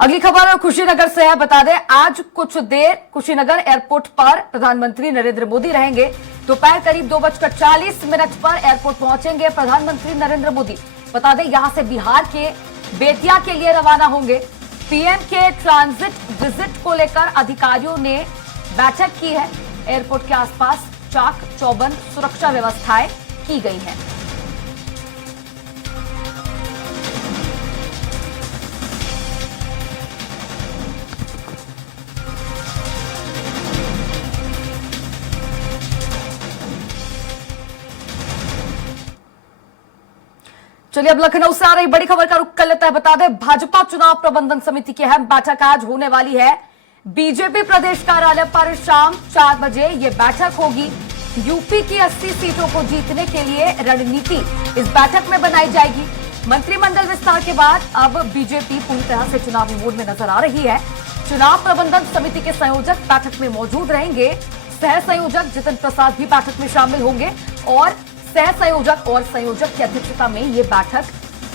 अगली खबर कुशीनगर से है। बता दें, आज कुछ देर कुशीनगर एयरपोर्ट पर प्रधानमंत्री नरेंद्र मोदी रहेंगे। दोपहर करीब 2:40 पर एयरपोर्ट पहुंचेंगे प्रधानमंत्री नरेंद्र मोदी। बता दें, यहां से बिहार के बेतिया के लिए रवाना होंगे। पीएम के ट्रांजिट विजिट को लेकर अधिकारियों ने बैठक की है। एयरपोर्ट के आसपास चाक चौबंद सुरक्षा व्यवस्थाएं की गई हैं। चलिए अब लखनऊ से आ रही बड़ी खबर का रुख कर लेता है। बता दें, भाजपा चुनाव प्रबंधन समिति की अहम बैठक आज होने वाली है। बीजेपी प्रदेश कार्यालय पर शाम 4 बजे ये बैठक होगी। यूपी की 80 सीटों को जीतने के लिए रणनीति इस बैठक में बनाई जाएगी। मंत्रिमंडल विस्तार के बाद अब बीजेपी पूरी तरह से चुनावी मोड में नजर आ रही है। चुनाव प्रबंधन समिति के संयोजक बैठक में मौजूद रहेंगे। सह संयोजक जितिन प्रसाद भी बैठक में शामिल होंगे और सह संयोजक और संयोजक की अध्यक्षता में ये बैठक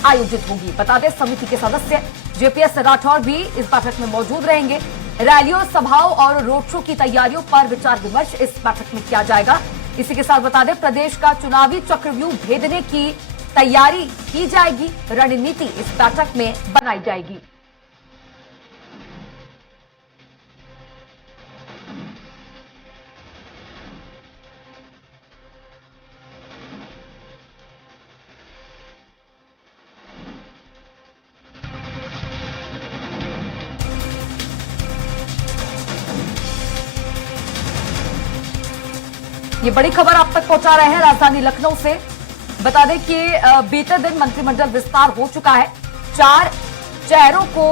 आयोजित होगी। बता दें, समिति के सदस्य जेपीएस राठौर भी इस बैठक में मौजूद रहेंगे। रैलियों, सभाओं और रोड शो की तैयारियों पर विचार विमर्श इस बैठक में किया जाएगा। इसी के साथ बता दें, प्रदेश का चुनावी चक्रव्यूह भेदने की तैयारी की जाएगी। रणनीति इस बैठक में बनाई जाएगी। ये बड़ी खबर आप तक पहुंचा रहे हैं राजधानी लखनऊ से। बता दें कि बीते दिन मंत्रिमंडल विस्तार हो चुका है। 4 चेहरों को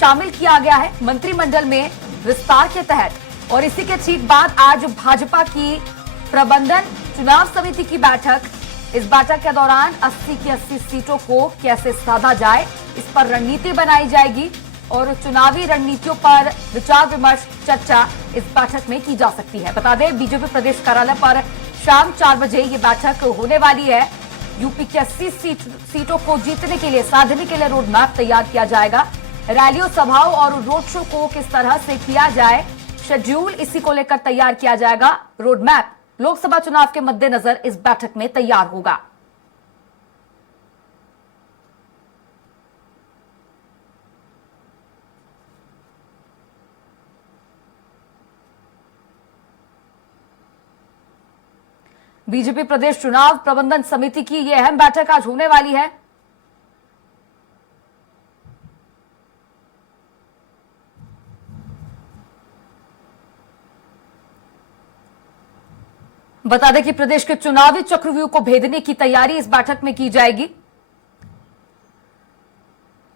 शामिल किया गया है मंत्रिमंडल में विस्तार के तहत। और इसी के ठीक बाद आज भाजपा की प्रबंधन चुनाव समिति की बैठक। इस बैठक के दौरान 80 की 80 सीटों को कैसे साधा जाए, इस पर रणनीति बनाई जाएगी और चुनावी रणनीतियों पर विचार विमर्श चर्चा इस बैठक में की जा सकती है। बता दें, बीजेपी प्रदेश कार्यालय पर शाम 4 बजे ये बैठक होने वाली है। यूपी की 80 सीटों को जीतने के लिए, साधने के लिए रोड मैप तैयार किया जाएगा। रैलियों, सभाओं और रोड शो को किस तरह से किया जाए, शेड्यूल इसी को लेकर तैयार किया जाएगा। रोड मैप लोकसभा चुनाव के मद्देनजर इस बैठक में तैयार होगा। बीजेपी प्रदेश चुनाव प्रबंधन समिति की यह अहम बैठक आज होने वाली है। बता दें कि प्रदेश के चुनावी चक्रव्यूह को भेदने की तैयारी इस बैठक में की जाएगी।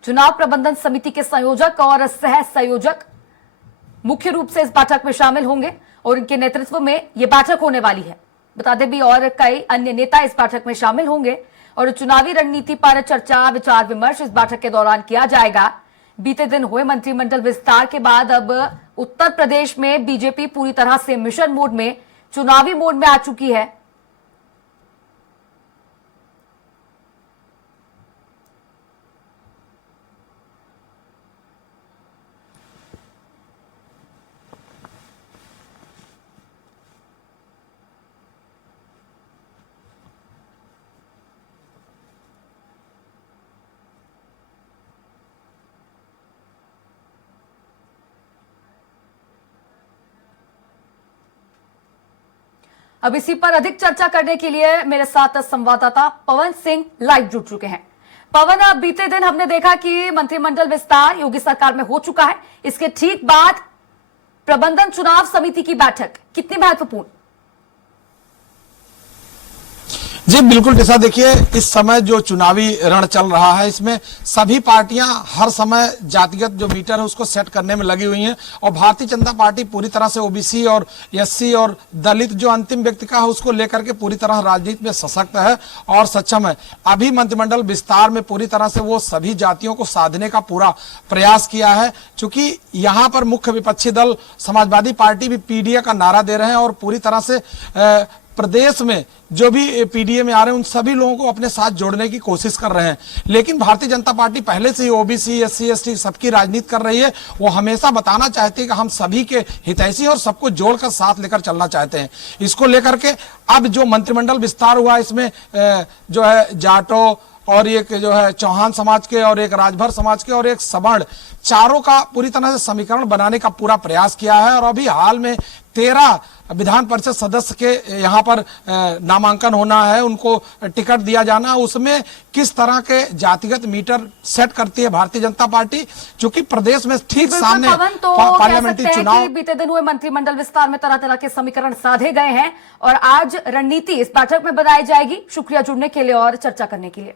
चुनाव प्रबंधन समिति के संयोजक और सह संयोजक मुख्य रूप से इस बैठक में शामिल होंगे और इनके नेतृत्व में यह बैठक होने वाली है। बता दें भी और कई अन्य नेता इस बैठक में शामिल होंगे और चुनावी रणनीति पर चर्चा, विचार विमर्श इस बैठक के दौरान किया जाएगा। बीते दिन हुए मंत्रिमंडल विस्तार के बाद अब उत्तर प्रदेश में बीजेपी पूरी तरह से मिशन मोड में, चुनावी मोड में आ चुकी है। अब इसी पर अधिक चर्चा करने के लिए मेरे साथ संवाददाता पवन सिंह लाइव जुड़ चुके हैं। पवन, अब बीते दिन हमने देखा कि मंत्रिमंडल विस्तार योगी सरकार में हो चुका है। इसके ठीक बाद प्रबंधन चुनाव समिति की बैठक कितनी महत्वपूर्ण? जी बिल्कुल जैसा देखिए, इस समय जो चुनावी रण चल रहा है, इसमें सभी पार्टियां हर समय जातिगत जो मीटर है उसको सेट करने में लगी हुई हैं और भारतीय जनता पार्टी पूरी तरह से ओबीसी और एससी और दलित जो अंतिम व्यक्ति का है उसको लेकर के पूरी तरह राजनीति में सशक्त है और सक्षम है। अभी मंत्रिमंडल विस्तार में पूरी तरह से वो सभी जातियों को साधने का पूरा प्रयास किया है। चूंकि यहाँ पर मुख्य विपक्षी दल समाजवादी पार्टी भी पीडीए का नारा दे रहे हैं और पूरी तरह से प्रदेश में जो भी पीडीए में आ रहे हैं उन सभी लोगों को अपने साथ जोड़ने की कोशिश कर रहे हैं। लेकिन भारतीय जनता पार्टी पहले से ही ओबीसी, एससी, एसटी सबकी राजनीति कर रही है। वो हमेशा बताना चाहती है कि हम सभी के हितैषी और सबको जोड़कर साथ लेकर चलना चाहते हैं। इसको लेकर के अब जो मंत्रिमंडल विस्तार हुआ इसमें जो है जाटों और एक जो है चौहान समाज के और एक राजभर समाज के और एक सवर्ण, चारों का पूरी तरह से समीकरण बनाने का पूरा प्रयास किया है। और अभी हाल में 13 विधान परिषद सदस्य के यहाँ पर नामांकन होना है, उनको टिकट दिया जाना, उसमें किस तरह के जातिगत मीटर सेट करती है भारतीय जनता पार्टी, क्योंकि प्रदेश में ठीक सामने तो पार्लियामेंट्री चुनाव। बीते दिन हुए मंत्रिमंडल विस्तार में तरह तरह के समीकरण साधे गए हैं और आज रणनीति इस बैठक में बनाई जाएगी। शुक्रिया जुड़ने के लिए और चर्चा करने के लिए।